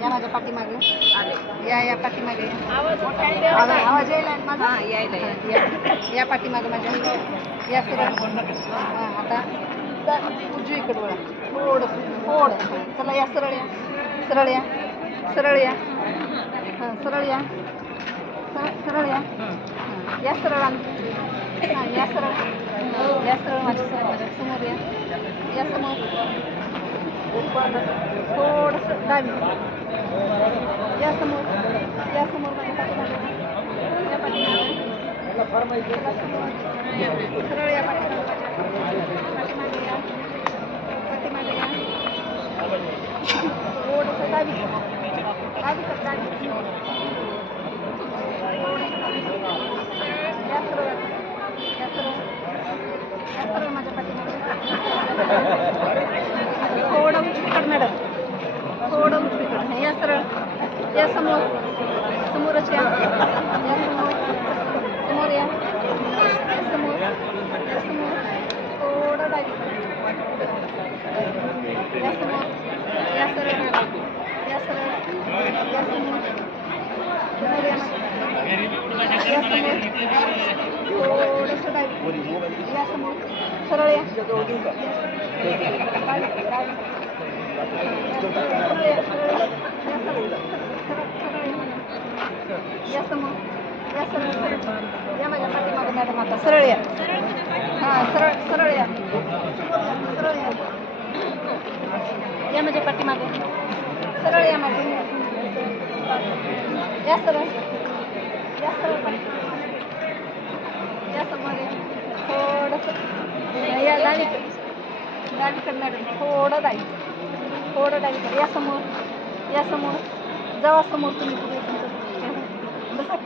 या माझ्या पाठीमागे या पाठीमागे आवाज यायला माझा या पाठीमागे माझ्या या सरळ आता उजवीकडे वळा थोडं चला या सरळ या सरळ या सरळ या सरळ या सरळ या या सरळ या सरळ माझ्या समोर या समोर थोडंसं डावी या समोर माझ्या पाठीमागे या पाठीमागे सरळ या पाठीमागे या थोडंसं डावी या सरळ माझ्या पाठीमागे थोडं उजवीकडं मॅडम थोडं उजवीकडं या सरळ या समोरच या समोर या समोर थोडं डावी या समोर या सरळ या समोर थोडंसं डावी या समोर सरळ या या समोर या सरळ या माझ्या पाठीमागे मॅडम आता सरळ या सरळ या या माझ्या पाठीमागे सरळ या माझ्या या सरळ या समोर थोडंसं या डावीकडे मॅडम थोडं डावी या समोर जावा समोर तुम्ही बसा